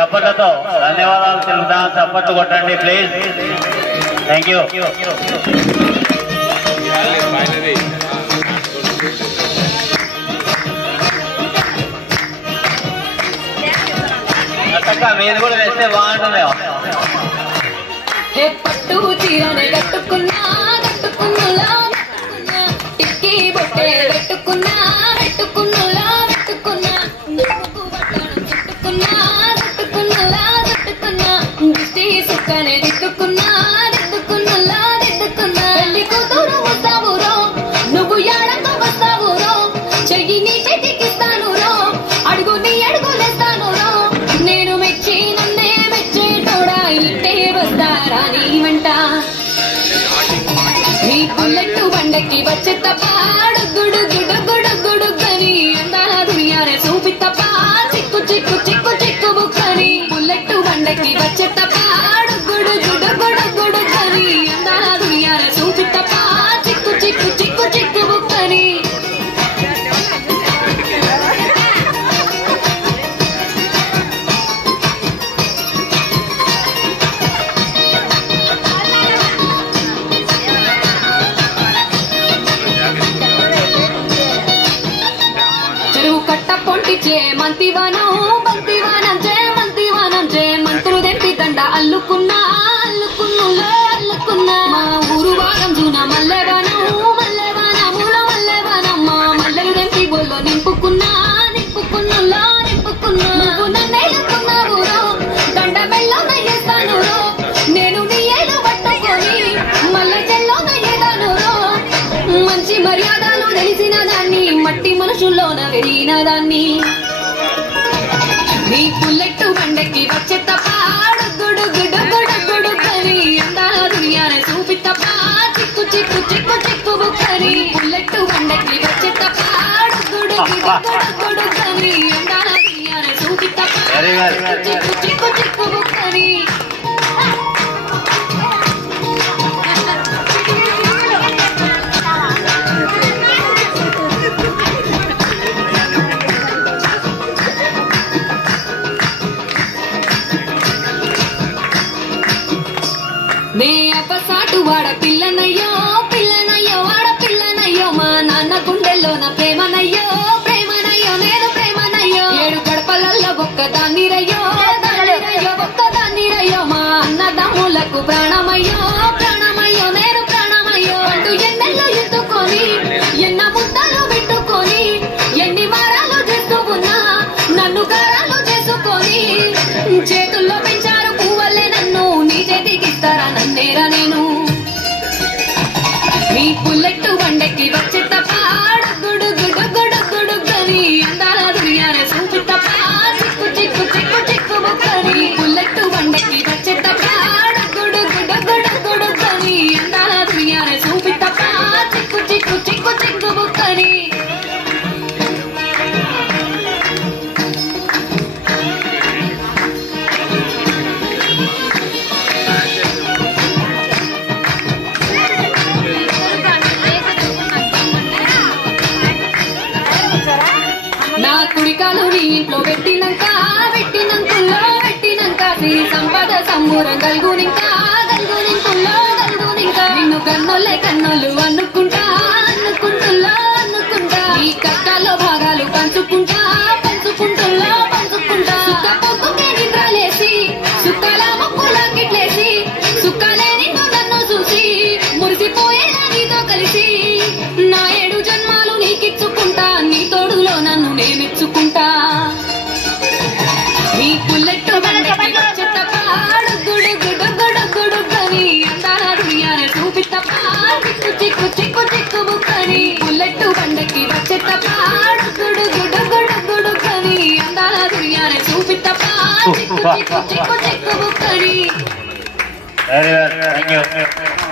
చప్పట్లతో ధన్యవాదాలు తెలుపుదాం. చప్పట్లు కొట్టండి ప్లీజ్. Thank you. మీరు కూడా వేస్తే బాగుంటుందేమో. పట్టు చీరనే కట్టుకున్నా కట్టుకున్నలా టిక్కి బొట్టే పెట్టుకున్నా పెట్టుకున్నలా పెట్టుకున్నా చుట్టుకున్నా చుట్టుకున్నలా చుట్టుకున్నా దృష్టి సుక్కనే దిద్దుకున్నా దిద్దుకున్నలా దిద్దుకున్నా పెళ్లి కూతురు వస్తావురో నువ్వు ఏడంతో వస్తావురో చెయ్యి నీ చేతికిస్తాను రో అడుగు నీ అడుగులేస్తాను రో నేను మెచ్చి నన్నే మెచ్చేటోడా ఇంటే వస్తారా నీ వెంట నీ బుల్లెట్టు బండకి వచ్చే తప్ప గుడు గుడు గుడు గుడు గని అందాల దునియానే చూపి తప్ప చిక్కు చిక్కు చిక్కు చిక్కు బుక్కని బుల్లెట్టు బండకి వచ్చే తప్ప గుడు గుడు గుడు గుడు గని అందాల దునియానే చూపి తప్ప చిక్కు చిక్కు చిక్కు చిక్కు బుక్కని మంతివానం మంతివానం మంతివానం మంత్రులు తెంపి దండ అల్లుకున్నా అల్లుకున్నులో అల్లుకున్నా మా ఊరు వారం జూన మల్లెవానం మల్లెవానముల మల్లెవానం మా మల్లెలు తెంపి బొల్లో నింపుకున్నా నింపుకున్నులో నింపుకున్నా నువ్వు నన్నేలుకున్నావు రో దండ మెల్లో నయ్యేస్తాను రో నేను నీ ఏలు పట్టుకొని మల్లె చెల్లో నయ్యేదాను రో మంచి మర్యాదలు తెలిసిన దాన్ని మట్టి మనుషుల్లోన వెరిగిన దాన్ని నీ బుల్లెట్టు బండకి వచ్చే తప్ప గుడు గుడు గుడు గుడు కని అందాల దునియానే చూపి తప్ప చిక్కు చిక్కు చిక్కు చిక్కు బుక్కని బుల్లెట్టు బండకి వచ్చే తప్ప గుడు గుడు గుడు గుడు కని అందాల దునియానే చూపి తప్ప చిక్కు చిక్కు చిక్కు బుక్కని నే అప్పసాటు వాడ పిల్లనయ్యో పిల్లనయ్యో వాడ పిల్లనయ్యో మా నాన్న గుండెల్లో నా ప్రేమనయ్యో ప్రేమనయ్యో నేను ప్రేమనయ్యో ఏడు గడపలల్లో ఒక్కదాన్ని రయ్యో దానిరయ్యో ఒక్కదాన్ని రయ్యో మా అన్నదమ్ములకు ప్రాణమయ్యో ప్రాణమయ్యో నేను ప్రాణమయ్యో అంటూ ఎన్నెల్లో ఎత్తుకొని ఎన్న ముద్దలు పెట్టుకొని ఎన్ని మారాలు చేస్తూ ఉన్నా నన్ను గారాలు చేసుకొని చేతుల్లో పెంచారు పువ్వల్లే నన్ను నీ చేతికిస్తారా నన్నేరా నేను నీ బుల్లెట్టు బండకి వచ్చే తప్ప గుడు గుడు గుడు గుడు గని అందాల దునియానే చూపి తప్ప చిక్కు చిక్కు చిక్కు చిక్కు బుక్కని బుల్లెట్టు బండకి వచ్చే తప్ప గుడు గుడు గుడు గుడు గని అందాల దునియానే చూపి తప్ప చిక్కు చిక్కు చిక్కు చిక్కు బుక్కని నా కుడికాలు నీ ఇంట్లో పెట్టినాక పెట్టినంకుల్లో పెట్టినాక నీ సంపద సంబూరం గల్గునింకా గల్గునింకుల్లో గల్గునింకా నిన్ను కన్నోళ్ళే కన్నోళ్ళు అనుకుంటా అనుకుంటుల్లో అనుకుంటా ఈ కష్టాల్లో భాగాలు పంచుకుంటా పంచుకుంటుల్లో పంచుకుంటా సుఖ పొద్దుకే నిద్రలేసి సుఖాల మొక్కులా కిట్లేసి సుఖాలే నిన్ను నన్ను చూసి మురిసిపోయేలా నీతో కలిసి నా 7 జన్మాలు నీకిచ్చుకుంటా నీ తోడులో నన్ను నేమెచ్చుకుంటా నీ బుల్లెట్టు బండకి వచ్చే తప్ప గుడు గుడు గుడు గుడు గని అందాల దునియానే చూపి తప్ప చిక్కు చిక్కు చిక్కు చిక్కు బుక్కని బుల్లెట్టు బండకి వచ్చే తప్ప గుడు గుడు గుడు గుడు గని అందాల దునియానే చూపి తప్ప చిక్కు చిక్కు చిక్కు చిక్కు బుక్కని. Very well, thank you.